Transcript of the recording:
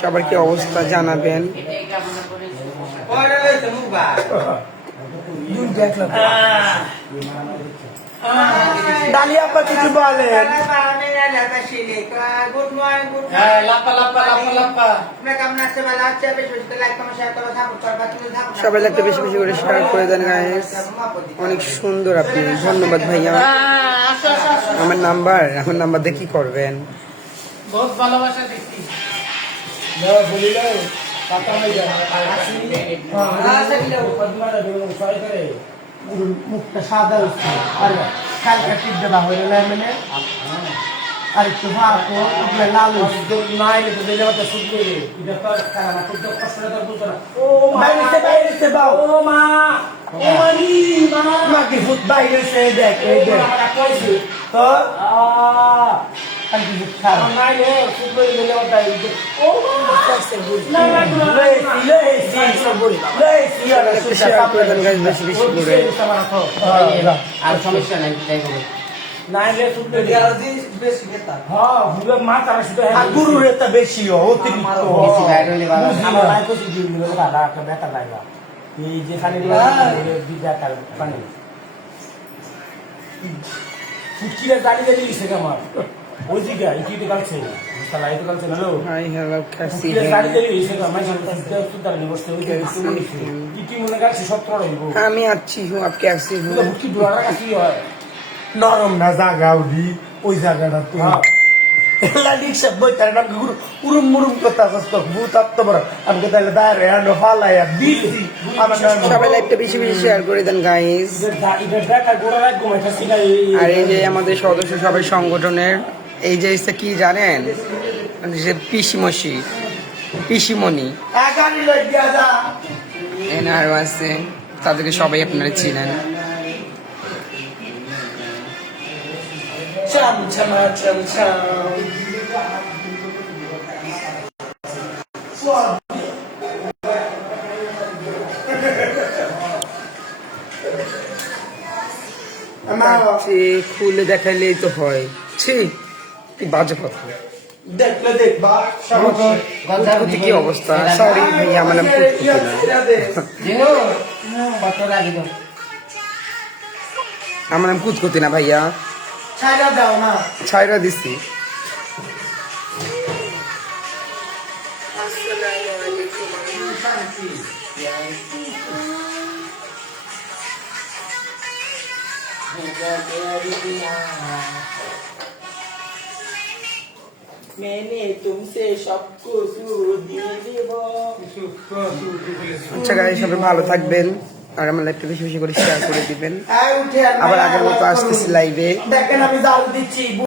সবার কি অবস্থা জানাবেন। ডালিয়া আপা কিছু বলেন। সবাই একটা বেশি বেশি করে শেয়ার করে দেন গাইস। অনেক সুন্দর আপনি, ধন্যবাদ ভাইয়া। আমার নাম্বার দিয়ে কি করবেন? বহুত ভালোবাসা দিচ্ছি। মুখটা সাদা হচ্ছে আর কালকা টিপ দেওয়া হয়ে মানে আর একটু ভালো লাল নাই তো দিলে মতো শুধু এটা তো কারণ খুব কষ্ট করে বলতো না। ও বাইরে বাও ও মা ও মানি মা মা কি ফুট বাইরে সে দেখ এই দেখ কইছি তো আন্টি খাও নাই রে ফুট করে দিলে ওটা ও মা কাছে বল না না লে আর শেয়ার করে দেন গাইস বেশি বেশি করে। আর সমস্যা নাই তাই হবে নাই রে শুদ্ধ দিয়াজি বেশি বেতা হ্যাঁ হুলো মা তারা শুদ্ধ হ্যাঁ গুরু রেতা বেশি অতিরিক্ত বেশি বাইরে বাবা আমার নাই কইছি দিল দাদা একটা বেতা লাগা এই যে খালি দিদা কাল পানি ফুটকিরা জানি জানি লিছে আমার ওই দিকে ইটি কালছে সালা ইটি কালছে হ্যালো হাই হ্যালো কাসি ফুটকিরা জানি জানি লিছে আমার সাথে সুন্দর নিবসতে ওই ইটি মনে কাছে 17 হইবো আমি আছি हूं आप कैसे हो? ফুটকি দুয়ারা কাছে হয় নরম না জায়গা উঠি ওই জায়গাটা তো লালিক সব বই তার নাম গুরু উরুম মুরুম করতে আসছ তো ভূত আত্মবর আমাকে তাহলে দাঁড়ে আনো ফালাইয়া দিছি আমার সবাই লাইভটা বেশি বেশি শেয়ার করে দেন গাইস। এটা দেখা গোড়া রাখ ঘুমাইতেছি না আর এই যে আমাদের সদস্য সবাই সংগঠনের এই যে কি জানেন, যে পিসিমণি গাড়ি লই দিয়া যা এনারও আছে, তাদেরকে সবাই আপনারা চিনেন। চাম চামা চাম চাম খুলে দেখাইলেই তো হয়। ছি কি বাজে কথা। দেখলে দেখবা কুতকুতি কি অবস্থা। সরি ভাইয়া, আমার নাম কুতকুতি না। আমার নাম কুতকুতি না ভাইয়া, ছাইরা দাও না ছাইরা দিছি। मैंने तुमसे सबको दिए देव আচ্ছা গাইস, সবাই ভালো থাকবেন আর আমার লাইভটা বেশি বেশি করে শেয়ার করে দিবেন। আবার আগের মতো আসতেছি লাইভে। দেখেন আমি জাল দিচ্ছি।